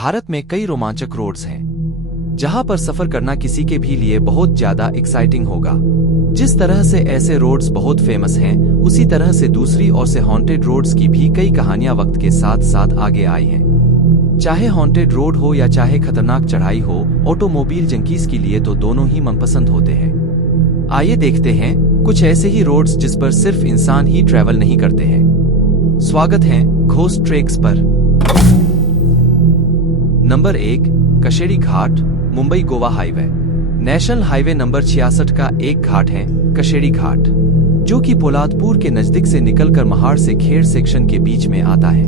भारत में कई रोमांचक रोड्स हैं, जहां पर सफर करना किसी के भी लिए बहुत ज्यादा एक्साइटिंग होगा। जिस तरह से ऐसे रोड्स बहुत फेमस हैं, उसी तरह से दूसरी ओर से हॉन्टेड रोड्स की भी कई कहानियां वक्त के साथ साथ आगे आई हैं। चाहे हॉन्टेड रोड हो या चाहे खतरनाक चढ़ाई हो, ऑटोमोबाइल जंकीज के लिए तो दोनों ही मनपसंद होते हैं। आइए देखते हैं कुछ ऐसे ही रोड्स जिस पर सिर्फ इंसान ही ट्रैवल नहीं करते हैं। स्वागत है घोस्ट ट्रेक्स पर। Number 1, Kasheri Ghat, Mumbai Goa highway. National highway number 66 का एक घाट है कशेरी घाट, जो कि पोलादपुर के नजदीक से निकलकर महाड़ से खेड़ सेक्शन के बीच में आता है।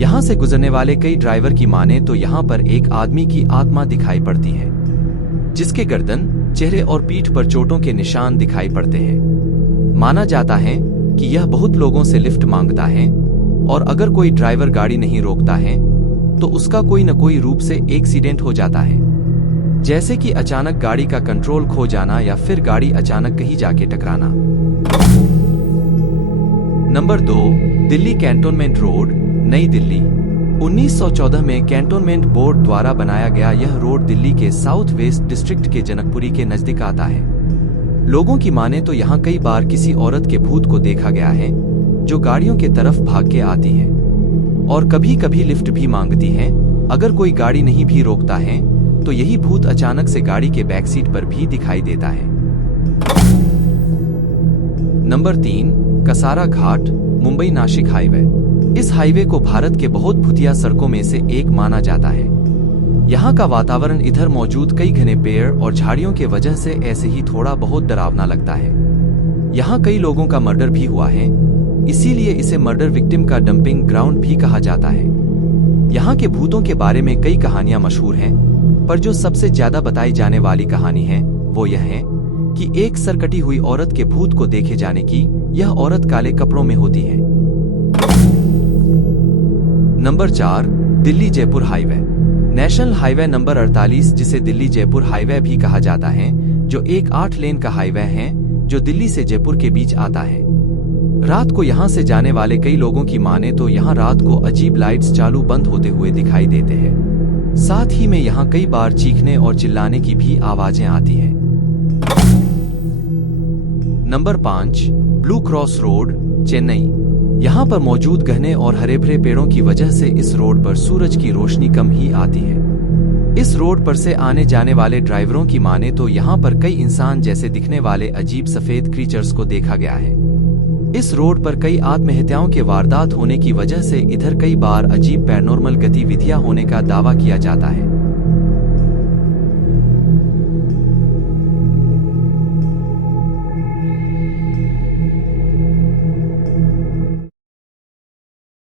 यहाँ से गुजरने वाले कई ड्राइवर की माने तो यहाँ पर एक आदमी की आत्मा दिखाई पड़ती है, जिसके गर्दन, चेहरे और पीठ पर चोटों के निशान दिखाई पड़ते हैं। माना जाता है कि यह बहुत लोगों से लिफ्ट मांगता है, और अगर कोई ड्राइवर गाड़ी नहीं रोकता है तो उसका कोई न कोई रूप से एक्सीडेंट हो जाता है, जैसे कि अचानक गाड़ी का कंट्रोल खो जाना या फिर गाड़ी अचानक कहीं जाके टकराना। नंबर 2, दिल्ली कैंटोनमेंट रोड, नई दिल्ली। 1914 में कैंटोनमेंट बोर्ड द्वारा बनाया गया यह रोड दिल्ली के साउथ वेस्ट डिस्ट्रिक्ट के जनकपुरी के नजदीक आता है। लोगों की माने तो यहाँ कई बार किसी औरत के भूत को देखा गया है, जो गाड़ियों के तरफ भाग के आती है और कभी कभी लिफ्ट भी मांगती है। अगर कोई गाड़ी नहीं भी रोकता है तो यही भूत अचानक से गाड़ी के बैक सीट पर भी दिखाई देता है। नंबर 3, कसारा घाट, मुंबई नासिक हाईवे। इस हाईवे को भारत के बहुत भूतिया सड़कों में से एक माना जाता है। यहाँ का वातावरण इधर मौजूद कई घने पेड़ और झाड़ियों के वजह से ऐसे ही थोड़ा बहुत डरावना लगता है। यहाँ कई लोगों का मर्डर भी हुआ है, इसीलिए इसे मर्डर विक्टिम का डंपिंग ग्राउंड भी कहा जाता है। यहाँ के भूतों के बारे में कई कहानियां मशहूर हैं, पर जो सबसे ज्यादा बताई जाने वाली कहानी है वो यह है कि एक सरकटी हुई औरत के भूत को देखे जाने की। यह औरत काले कपड़ों में होती है। Number 4, Delhi Jaipur highway. National highway number 48, जिसे दिल्ली जयपुर हाईवे भी कहा जाता है, जो एक 8 लेन का हाईवे है जो दिल्ली से जयपुर के बीच आता है। रात को यहाँ से जाने वाले कई लोगों की माने तो यहाँ रात को अजीब लाइट्स चालू बंद होते हुए दिखाई देते हैं। साथ ही में यहाँ कई बार चीखने और चिल्लाने की भी आवाजें आती हैं। Number 5, blue cross road, Chennai. यहाँ पर मौजूद घने और हरे भरे पेड़ों की वजह से इस रोड पर सूरज की रोशनी कम ही आती है। इस रोड पर से आने जाने वाले ड्राइवरों की माने तो यहाँ पर कई इंसान जैसे दिखने वाले अजीब सफेद क्रीचर्स को देखा गया है। इस रोड पर कई आत्महत्याओं के वारदात होने की वजह से इधर कई बार अजीब पैरानॉर्मल गतिविधियां होने का दावा किया जाता है।